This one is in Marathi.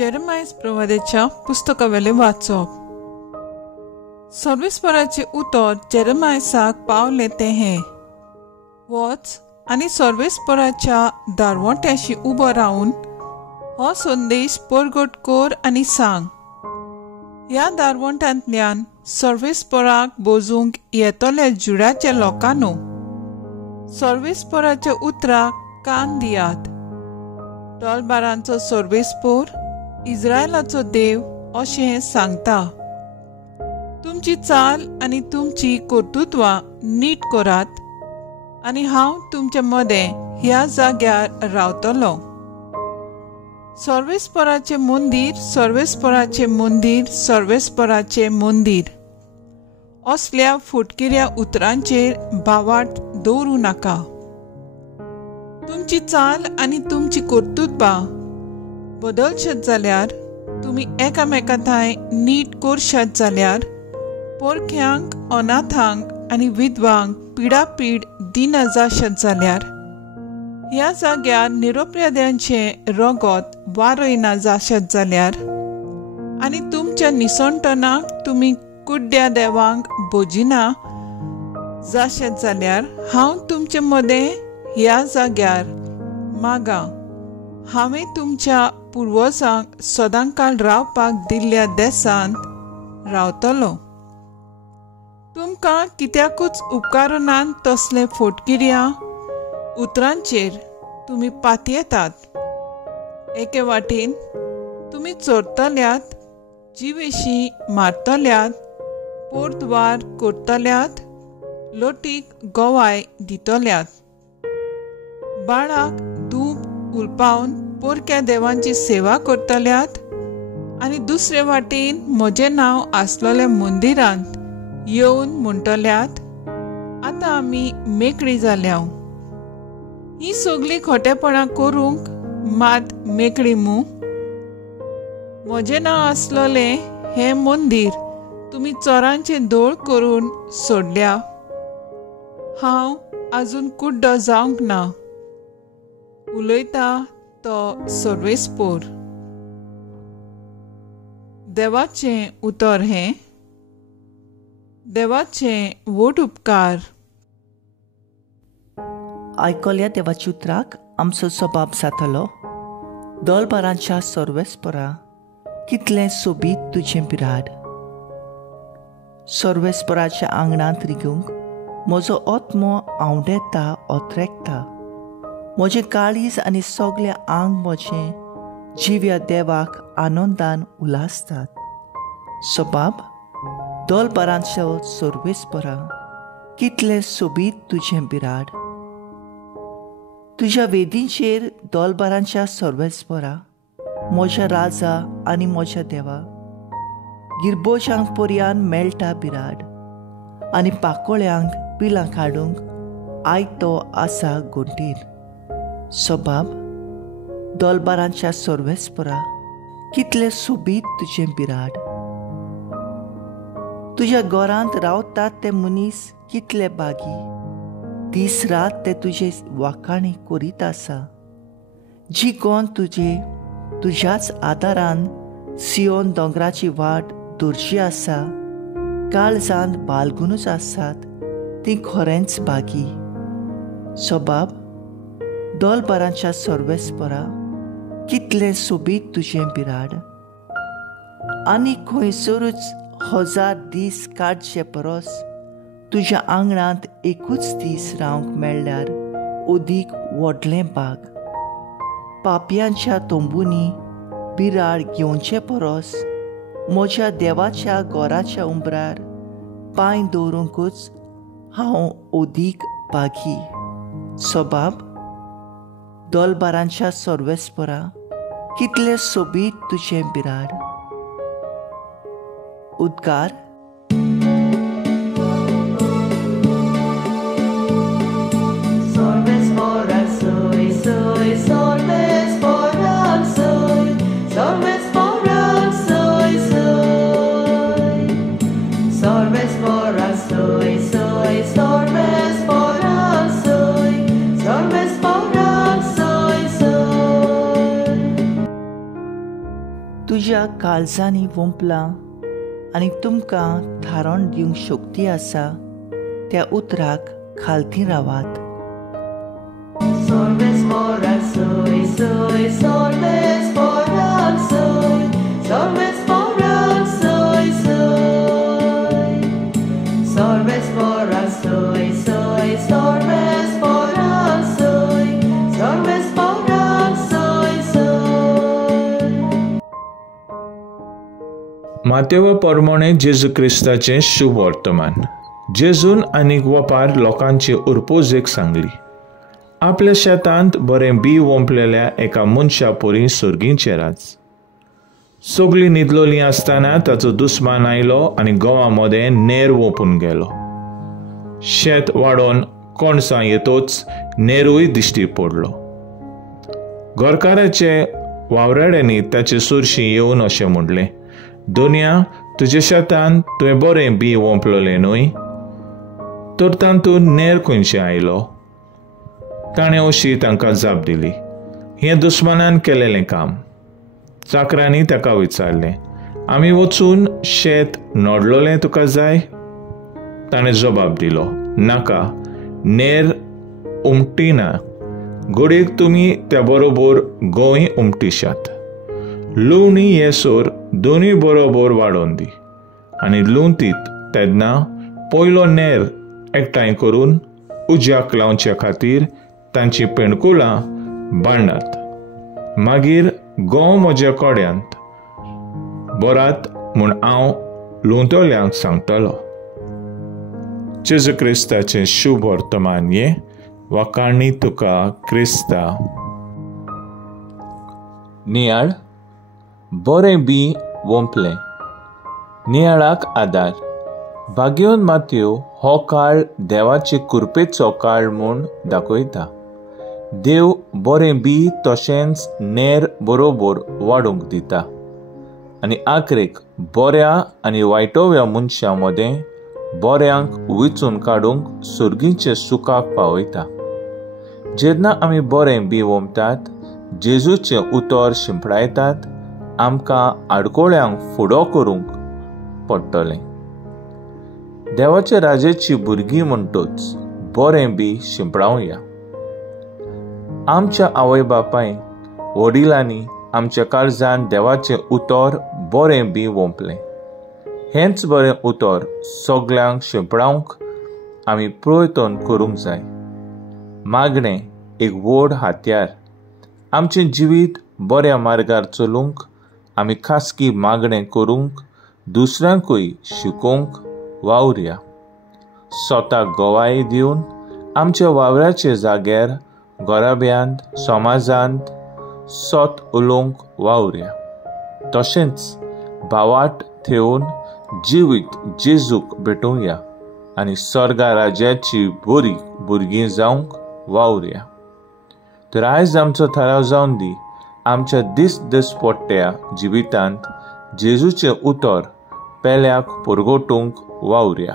जेरेमायस प्रवादेच्या पुस्तकावेले वाचप. सर्वेस्पराचे उतर जेरेमायसाक पावले ते हे: वच आनी सर्वेस्पराच्या दारवट्याशी उबो रावन हो संदेश परगट कर आनी सांग. ह्या दारवंटांतल्यान सर्वेस्पराक बोजूंक येतल्या जुड्याच्या लोकांनो, सर्वेस्पराच्या उतराक कान दियात. तोलबारांचो सर्वेस्पर, इस्रायलाचो देव अशें सांगता: तुमची चाल आनी तुमची कर्तुत्वां नीट करात, आनी हांव तुमचे मदें ह्या जाग्यार रावतलों. सर्वेस्पराचे मंदीर, सर्वेस्पराचे मंदीर, सर्वेस्पराचे मंदीर असल्या फुटकिऱ्या उतरांचेर बावाट दवरूं नाका. तुमची चाल आनी तुमची कर्तुत्वां बदलशत जाल्यार, तुमी एकामेकांथाय नीट करशात जाल्यार, परख्यांक, अनाथांक आनी विधवांक पिडापीड दिना जाशत जाल्यार, ह्या जाग्यार निरोप्राद्यांचें रगत वारयना जाशत जाल्यार, आनी तुमच्या निसणटणाक तुमी कुड्ड्या देवांक भोजिना जाशत जाल्यार, हांव तुमचे मदें ह्या जाग्यार मागा. हांवें तुमच्या पुर्वजांक सदांकाळ रावपाक दिल्ल्या देसांत रावतलो. तुमकां कित्याकूच उपकारनान तसले फोटकिऱ्या उतरांचेर तुमी पातयेतात. एके वाटेन तुमी चोरतल्यात, जिवेशी मारतल्यात, पोरतवार करतल्यात, लोटीक गोवाय दितल्यात, बाळाक दूब उलपावन पोरक्या देवांची सेवा करतल्यात, आनी दुसरे वाटेन म्हजें नांव आसलोल्या मंदिरांत येवन म्हणटल्यात: आतां आमी मेकळीं जाल्याव. ही सगळी खोटेपणां करूंक मात मेकळीं मूं? म्हजें नांव आसलोलें हें मंदीर तुमी चोरांचें दोळ करून सोडल्या. हांव आजून कुड्डो जावंक ना, उलयता तो सर्वेस्पर. देवाचें उतर हें: देवाचें व्हड उपकार. आयकल्या देवाच्या उतराक आमचो सबाब जातलो. दोलबारांच्या सर्वेस्परा, कितलें सोबीत तुजें बिराड. सर्वेस्पराच्या आंगणांत रिगूंक म्हजो आत्मो आवडेता, ओत्रेकता. म्हजें काळीज आनी सगलें आंग म्हजें जिव्या देवाक आनंदान उलासतात. सबाब, दोलबारांचो सर्वेस्परा, कितलें सोबीत तुजें बिराड. तुज्या वेदींचेर दोलबारांच्या सर्वेस्परा, म्हज्या राजा आनी म्हज्या देवा, गिरबोजांक पर्यान मेळटा बिराड, आनी पाकोळ्यांक पिलां काडूंक आयतो आसा गोंटीर. सबाब, दोलबारांच्या सर्वेस्परा, कितलें सोबीत तुजें बिराड. तुज्या घरांत रावतात ते मनीस कितले बागी. दीस रात ते तुजे वाखाणी करीत आसा. जी कोण तुज्याच आदारान सियोन दोंगराची वाट धरची आसा, काळजांत बालगूनच आसात, ती खरेंच बागी. सबाब, दोलबारांच्या सर्वेस्परा, कितलें सोबीत तुजें बिराड. आनी खंयसरूच 1000 दीस काडचे परस तुज्या आंगणांत एकूच दीस रावंक मेळ्ळ्यार ओदीक व्हडलें बाग. पापयांच्या तोंबुनी बिराड घेवचे परस म्हज्या देवाच्या घराच्या उंबरार पांय दवरूंकूच हांव ओदीक बागी. सबाब, दोलबारांच्या सर्वेस्परा, कितलें सोबीत तुजें बिराड. उद्गार. तुज्या काळजांनी वंपलां आनी तुमकां थारोन दिवंक शक्ती आसा त्या उतराक खालती रावात. Sorbes moral soy, soy, sorbes moral soy, sorbes moral soy, soy. Sorbes moral soy, soy, sorbes moral soy, sorbes moral soy, soy. मातेव परमणे जेजू क्रिस्ताचें शुभ वर्तमान. जेजून आनीक वपार लोकांची उर्पोजेक सांगली. आपल्या शेतांत बरें बी वंपलेल्या एका मनशा परी सुर्गींचे राज. सगळीं न्हिदलोलीं आसतना ताचो दुस्मान आयलो आनी गोवा मदें नेर वोपून गेलो. शेत वाडोवन कणसां येतोच नेरूय दिश्टी पडलो. घरकाराचे वावराड्यांनी ताचे सुरशी येवन अशें म्हणलें, दोनया तुज्या शेतांत तुवें बरें बी वंपलोलें न्हय, तर तातूंत नेर खंयचे आयलो. ताणें अशी तांकां जाप दिली, हें दुस्मानान केलेलें काम. चाकरांनी ताका विचारलें, आमी वचून शेत नडलोलें तुका जाय? ताणें जबाब दिलो, नाका, नेर उमटिना, घडीक तुमी त्या बरोबर गोंय उमटिशात. लुवणी येसोर दोनूय बरोबर वाडोवन दी. आनी लुवतीत तेन्ना पयलो नेर एकठांय करून उज्याक लावचे खातीर तांची पेणकुलां बांडात. मागीर गोव म्हज्या कोड्यांत बरात म्हूण हांव लुंतोल्यांक सांगतलो. जेजू क्रिस्ताचें शुभ वर्तमान ये वाकाणी तुका क्रिस्ता. नियाळ बरें बी वंपलें. नियाळाक आदार. भाग्यवन मातयो हो काळ देवाचे कृपेचो काळ म्हूण दाखयता. देव बरें बी तशेंच नेर बरोबर वाडूंक दिता आनी आखरेक बऱ्या आनी वायटव्या मनशां मदें बऱ्यांक वेंचून काडूंक सुर्गीचे सुखाक पावयता. जेन्ना आमी बरें बी वंपतात, जेजूचें उतर शिंपडायतात, आमकां आडकोळ्यांक फुडो करूंक पडटलें. देवाच्या राजेची भुरगीं म्हणटोच बरें बी शिंपडावया. आमच्या आवय बापाय वडिलांनी आमच्या काळजांत देवाचें उतर बरें बी वंपलें. हेंच बरें उतर सगळ्यांक शिंपडावंक आमी प्रयत्न करूंक जाय. मागणें एक व्हड हात्यार. आमचें जिवीत बऱ्या मार्गार चलूंक आमी खासगी मागणें करूंक दुसऱ्यांकूय शिकोवंक वावुरया. स्वताक गोवाई दिवन आमच्या वावराचे जाग्यार घराब्यांत समाजांत सोत उलोवंक वावुरया. तशेंच भावाट थेवून जिवीत जेजूक भेटूया आनी स्वर्गा राज्याची बरी भुरगीं जावंक वावुरया. तर आयज आमचो थाराव जावन दी आमच्या दिसपट्ट्या जिवितांत जेजूचें उतर पेल्याक पुरगोटूंक वावुरया.